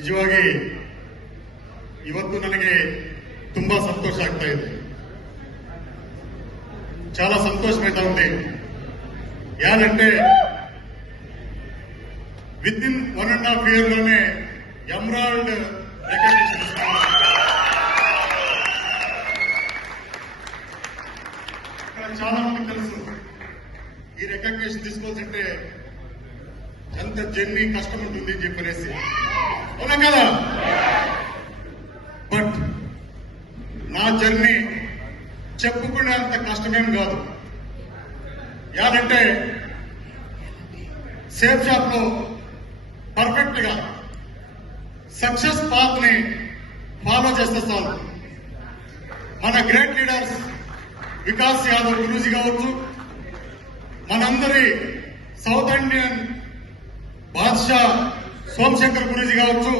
ನಿಜವಾಗಿ ಇವತ್ತು ನನಗೆ ತುಂಬಾ ಸಂತೋಷ ಆಗ್ತಾ ಇದೆ చాలా సంతోషమైతా ఉంది యాదంటే within one and half year లోనే ఎమరాల్డ్ రికగ్నిషన్ చాలా మందికి తెలుసు ఈ రికగ్నిషన్ తీసుకోవాల్సింటే అంత జర్నీ కష్టం ఉంటుంది అని చెప్పనేసి. అవునా కదా? బట్ నా జర్నీ చెప్పుకునేంత కష్టమేం కాదు. యాదంటే సేఫ్ షాప్లో పర్ఫెక్ట్గా సక్సెస్ పాత్ని ఫాలో చేస్తే చాలు మన గ్రేట్ లీడర్స్ వికాస్ యాదవ్ గురూజీ కావచ్చు మనందరి సౌత్ ఇండియన్ బాద్షా సోమశంకర్ గురూజీ కావచ్చు.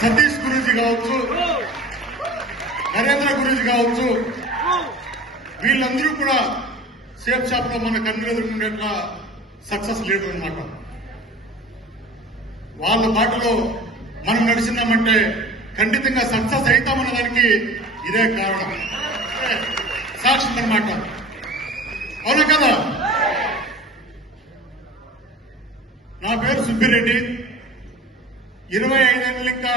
సతీష్ గురూజీ కావచ్చు. నరేంద్ర గురూజీ కావచ్చు. వీళ్ళందరూ కూడా సేఫ్ షాప్లో మన కన్నులు ఉండేట్లా సక్సెస్ లీడర్ అనమాట వాళ్ళ బాటలో మనం నడిచినామంటే ఖండితంగా సక్సెస్ అవుతామన్న దానికి ఇదే కారణం. ఇదే అనమాట అవునా కదా? నా పేరు సుబ్బిరెడ్డి. ఇరవై ఐదేళ్ళు ఇంకా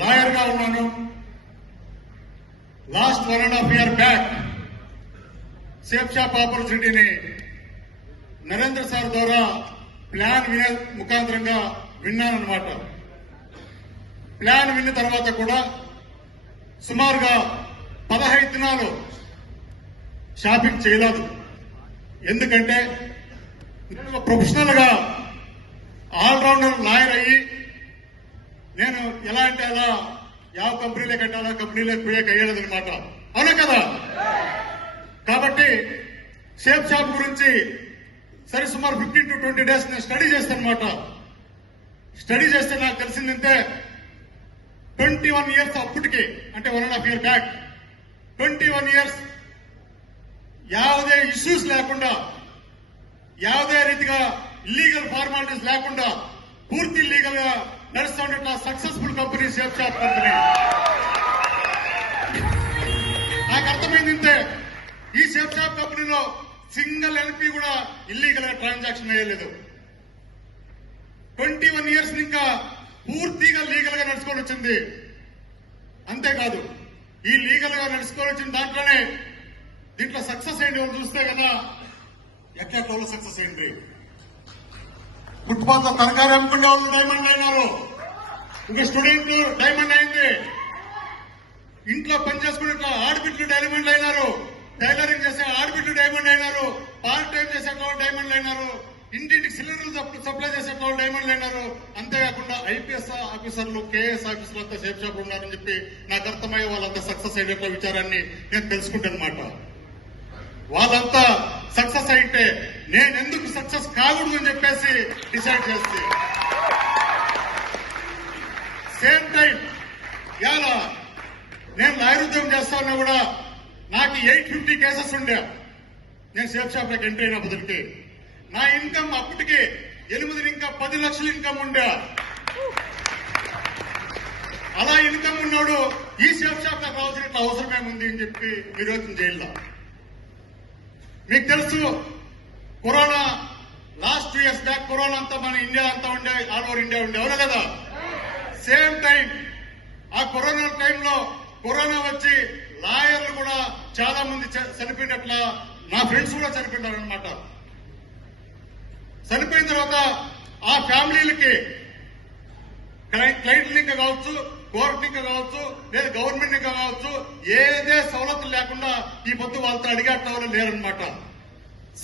లాయర్గా ఉన్నాను. Last one and half year back safe shop ఆపర్చునిటీని Narendra sir ద్వారా ప్లాన్ వినే ముఖాంతరంగా విన్నానన్నమాట. ప్లాన్ విన్న తర్వాత కూడా సుమారుగా పదహైదు దినాలు షాపింగ్ చేయలేదు. ఎందుకంటే ప్రొఫెషనల్గా ఆల్రౌండర్ లాయర్ అయ్యి నేను ఎలా అంటే అలా యావ కంపెనీలే కట్టాలా కంపెనీలే పోయాక అయ్యేదనమాట అవునా కదా? కాబట్టి సేఫ్ షాప్ గురించి సరిసుమారు ఫిఫ్టీన్ టు ట్వంటీ డేస్ నేను స్టడీ చేస్తానమాట. స్టడీ చేస్తే నాకు తెలిసిందంటే ట్వంటీ వన్ ఇయర్స్ అప్పటికి అంటే one and half year back twenty one years యావదే issues లేకుండా యావదే రీతిగా ఇల్లీగల్ ఫార్మాలిటీస్ లేకుండా పూర్తి లీగల్గా నడుస్తున్న successful company safe shop company. నాకు అర్థమైందంటే ఈ సేఫ్ షాప్ కంపెనీలో సింగిల్ ఎల్పీ కూడా ఇల్లీగల్గా ట్రాన్సాక్షన్ అయ్యలేదు. ట్వంటీ వన్ ఇయర్స్ ఇంకా పూర్తిగా లీగల్గా నడుచుకొని వచ్చింది. అంతేకాదు ఈ లీగల్గా నడుచుకొని వచ్చిన దాంట్లోనే దీంట్లో సక్సెస్ అయింది చూస్తే కదా ఎక్కడ సక్సెస్ అయింది ఫుట్పాత్లో తరకారీ అమ్ముకునే వాళ్ళు డైమండ్ అయినారు. ఇంకా స్టూడెంట్ డైమండ్ అయింది. ఇంట్లో పని చేసుకునే ఆడబిడ్లు డైమండ్ అయినారు. టైలరింగ్ చేసే ఆడబిడ్లు డైమండ్ అయినారు. పార్ట్ టైం చేసే వాళ్ళు డైమండ్ అయినారు. ఇంటింటికి సిలిండర్లు సప్లై చేసే వాళ్ళు డైమండ్ అయినారు. అంతేకాకుండా ఐపీఎస్ ఆఫీసర్లు కేఎస్ ఆఫీసర్లు అంతా సేఫ్ షాప్ ఉన్నారని చెప్పి నాకు అర్థమయ్యే వాళ్ళంతా సక్సెస్ అయ్యేట విచారాన్ని నేను తెలుసుకుంటానమాట వాళ్ళంతా సక్సెస్ అయితే నేను ఎందుకు సక్సెస్ కాకూడదు అని చెప్పేసి డిసైడ్ చేస్తే. సేమ్ టైం ఇవాళ నేను నైరుద్యం ఉద్యోగం కూడా నాకు ఎయిట్ ఫిఫ్టీ కేసెస్ ఉండే. నేను సేఫ్ షాప్లోకి ఎంట్రీ అయినప్పటికి నా ఇన్కమ్ అప్పటికే ఎనిమిది ఇంకా పది లక్షల ఇన్కమ్ ఉండే. అలా ఇన్కమ్ ఉన్నాడు ఈ సేఫ్ షాప్ నాకు రావాల్సిన అవసరమేముంది అని చెప్పి విరోధం జైల్లో మీకు తెలుసు corona last two years back corona అంతా మన ఇండియా అంతా ఉండే ఆల్ ఓవర్ ఇండియా ఉండే అవునా కదా? సేమ్ టైం ఆ కరోనా టైంలో కరోనా వచ్చి లాయర్లు కూడా చాలా మంది చ- చనిపోయినట్ల నా ఫ్రెండ్స్ కూడా చనిపోయినారు అనమాట చనిపోయిన తర్వాత ఆ ఫ్యామిలీలకి క్లైంట్ లింక్ కావచ్చు కోర్టుకి కావచ్చు లేదా గవర్నమెంట్ కావచ్చు ఏదే సవలతులు లేకుండా ఈ పొద్దు వాళ్ళతో అడిగేట లేరనమాట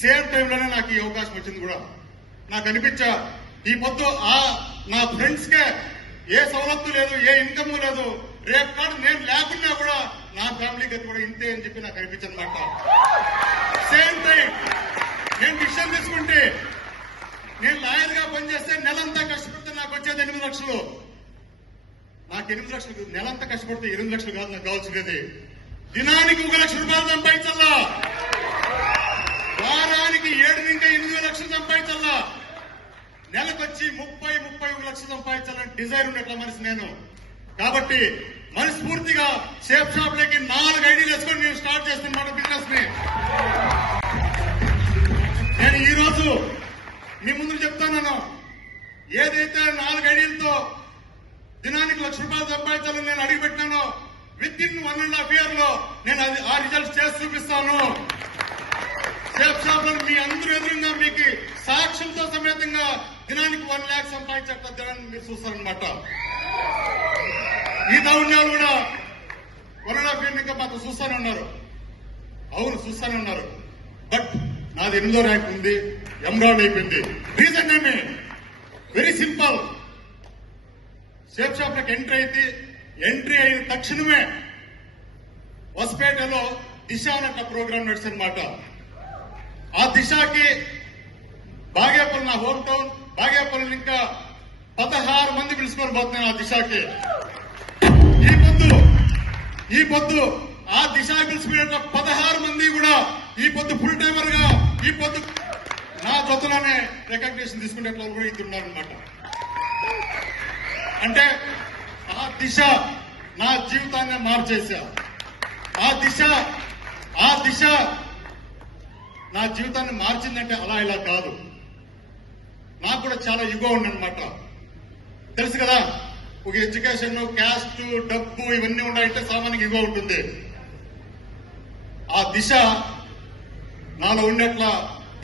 సేమ్ టైంలోనే నాకు ఈ అవకాశం వచ్చింది కూడా. నాకు అనిపించా ఈ పొద్దు ఆ నా ఫ్రెండ్స్ కే ఏ సవలత్తు లేదు ఏ ఇన్కమ్ లేదు రేపు కాదు నేను లేకున్నా కూడా నా ఫ్యామిలీకి అది కూడా ఇంతే అని చెప్పి నాకు అనిపించింది అనమాట సేమ్ టైం నేను డిసిషన్ తీసుకుంటే నేను లాయర్గా పనిచేస్తే నెలంతా కష్టపడితే నాకు వచ్చేది ఎనిమిది లక్షలు. నాకు ఎనిమిది లక్షలు నెలంతా కష్టపడితే ఎనిమిది లక్షలు కాదు నాకు కావాల్సినది దినానికి ఒక లక్ష రూపాయలు సంపాదించాలా వారానికి ఏడు ఇంకా ఎనిమిది లక్షలు సంపాదించాలా నెలకొచ్చి ముప్పై ముప్పై ఒక లక్షలు సంపాదించాలని డిజైర్ ఉన్నట్ల మనిషి నేను. కాబట్టి మనస్ఫూర్తిగా సేఫ్ షాప్ లేకి నాలుగు ఐడీలు వేసుకొని నేను స్టార్ట్ చేస్తున్నాను బిజినెస్ని. నేను ఈ రోజు మీ ముందు చెప్తాను ఏదైతే నాలుగు ఐడీలతో దినానికి లక్ష రూపాయలు సంపాదించాలని నేను అడిగిపెట్టాను with in one and half ఇయర్లో నేను అది ఆ రిజల్ట్స్ చేసి చూపిస్తాను. సేఫ్ మీ అందరూ ఎదురుగా మీకు సాక్ష్యంతో సమేతంగా దినానికి వన్ ల్యాక్ సంపాదించేట దినాన్ని మీరు చూస్తారనమాట ఈ దావుణ్యాలు కూడా వన్ అండ్ హాఫ్ ఇయర్ ఇంకా మాకు చూస్తానే ఉన్నారు అవును చూస్తానే ఉన్నారు బట్ నాది ఎనిమిదో ర్యాంక్ ఉంది ఎంబ్రాయిడ్ అయిపోయింది రీజన్ ఏమి? వెరీ సింపుల్ షేప్ షాప్లకు ఎంట్రీ అయితే ఎంట్రీ అయిన తక్షణమే వసపేటలో దిశ అన్న ప్రోగ్రాం నడిచిందన్నమాట ఆ దిశకి బాగేపల్లి నా హోమ్ టౌన్ బాగేపల్లి ఇంకా పదహారు మంది పిలుచుకొని పోతున్నాను ఆ దిశకి ఈ పొద్దు ఈ పొద్దు ఆ దిశ పిలిచిపోయిన పదహారు మంది కూడా ఈ పొద్దు ఫుల్ టైమర్గా ఈ పొద్దు నా జొత్తలోనే రికగ్నేషన్ తీసుకునే వాళ్ళు కూడా ఇది ఉన్నారనమాట అంటే ఆ దిశ నా జీవితాన్ని మార్చేశా. ఆ దిశ ఆ దిశ నా జీవితాన్ని మార్చిందంటే అలా ఇలా కాదు. నాకు కూడా చాలా ఇగో ఉండనమాట తెలుసు కదా ఒక ఎడ్యుకేషన్ క్యాస్ట్ డబ్బు ఇవన్నీ ఉన్నాయంటే సామాన్యంగా ఇగో ఉంటుంది. ఆ దిశ నాలో ఉండేట్లా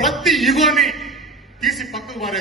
ప్రతి ఇగోని తీసి పక్కకు మారేసి